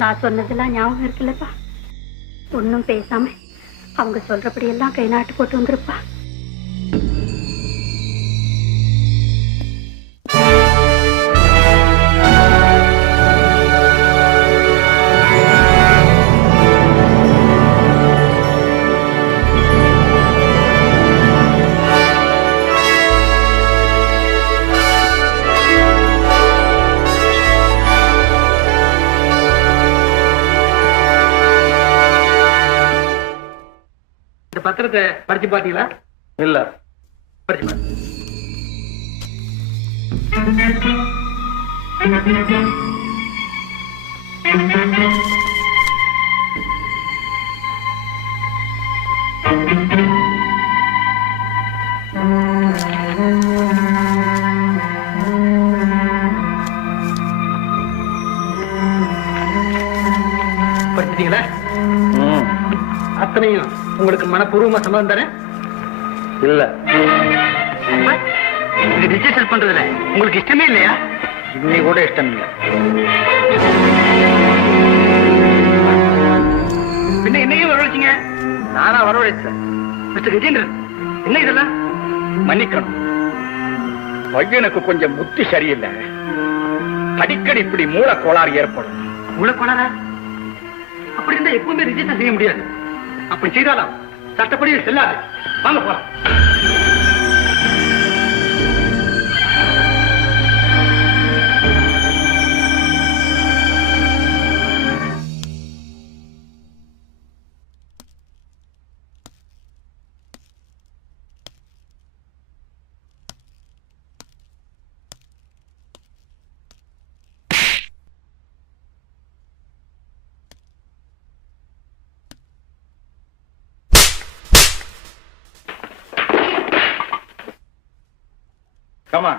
நான் சொன்னதெல்லாம் ஞாபகம் இருக்குல்லப்பா. ஒன்னும் பேசாம அவங்க சொல்றபடி எல்லாம் கை நாட்டு போட்டு வந்துருப்பா. பத்திரத்தை படிச்சு பாத்தீங்களா? இல்ல. படிச்சு பாருங்க. படிச்சிட்டீங்களா? அத்தனையும் உங்களுக்கு மனப்பூர்வமா சம்மதம் தரேன். இல்ல. இது ரிஜிஸ்டர் பண்றதுல உங்களுக்கு இஷ்டமே இல்லையா? இன்னி கூட இஷ்டம் இல்ல. பின்ன என்னையும் வரவழைச்சிங்க? நானா வரவழைச்சேன்? மிஸ்டர் கஜேந்திரன், என்ன இதெல்லாம்? மன்னிக்கணும், பையனுக்கு கொஞ்சம் புத்தி சரியில்லை. அடிக்கடி இப்படி மூல கோளாறு ஏற்படும். மூலக்கோளாரா? அப்படி இருந்தா எப்பவுமே ரிஜிஸ்டர் செய்ய முடியாது. அப்படி செய்தாலும் சட்டப்படி செல்லாது. வாங்க போலாம். Come on.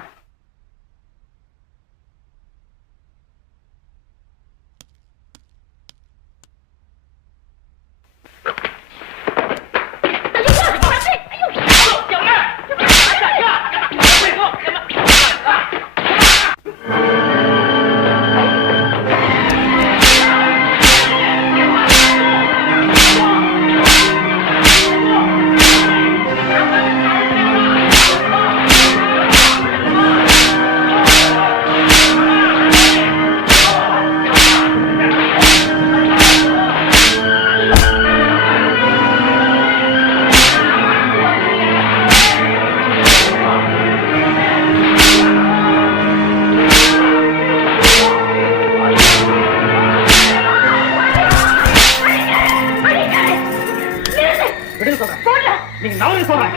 நீங்க நவரு சொல்றேன்.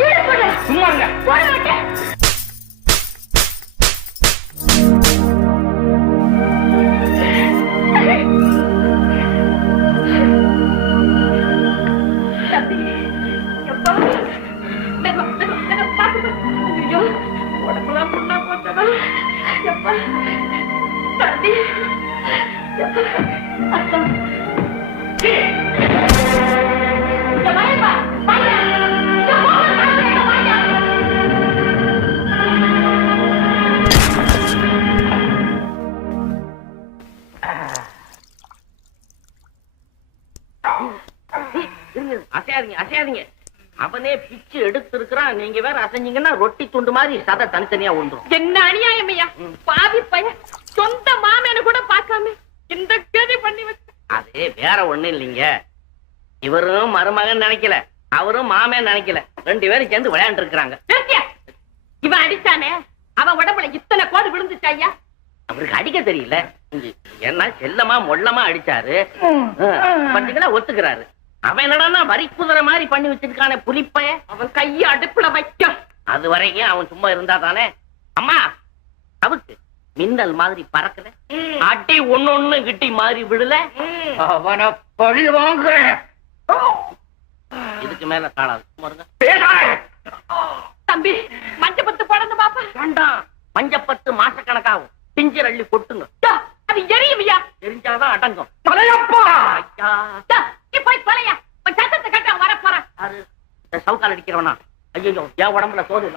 சும்மா இருங்க. உடம்புலாம் புண்ணா போச்சதா? எப்பா தம்பி, அத்தம் அசையாதீங்க அசையாதீங்க. அவனே பிச்சு எடுத்து இருக்கிறான். நீங்க வேற அசைஞ்சீங்கன்னா ரொட்டி துண்டு மாதிரி சதை தனித்தனியா ஒன்றும். என்ன அநியாயம் ஐயா! பாவி பையன் சொந்த மாமேனு கூட பார்க்காம இந்த கதி பண்ணி வச்ச. அது வேற ஒண்ணு இல்லைங்க. இவரும் மருமகன் நினைக்கல, அவரும் மாமன் நினைக்கல. ரெண்டு பேரும் சேர்ந்து விளையாண்டு இருக்கிறாங்க. இவன் அடிச்சானே, அவன் உடம்புல இத்தனை கோடு விழுந்துச்சு ஐயா. அவருக்கு அடிக்க தெரியல. என்ன செல்லமா மொல்லமா அடிச்சாரு. பாத்தீங்கன்னா ஒத்துக்கிறாரு. அவன் என்னடா வரி குதிரை மாதிரி பண்ணி வச்சிருக்கானே புலிப்பைய. அவன் கைய அடுப்புல வைக்கும். அது வரைக்கும் அவன் சும்மா இருந்தா தானே. அம்மா அவருக்கு மின்னல் மாதிரி பறக்கல, அடி ஒண்ணு கிட்டி மாதிரி விடல. அவனை பழி வாங்குறேன். இதுக்கு மேல காணாது. தம்பி, மஞ்சப்பத்து படந்து பாப்பா. வேண்டாம், மஞ்சப்பத்து மாசக்கணக்காகும். பிஞ்சர் அள்ளி கொட்டுங்க. அது எரியுமையா? எரிஞ்சாதான் அடங்கும். போய் தொலையா. சத்தத்தை கட்ட வர போற. சவுக்கால் அடிக்கிறவனா? ஐயோ, என் உடம்புல சோறு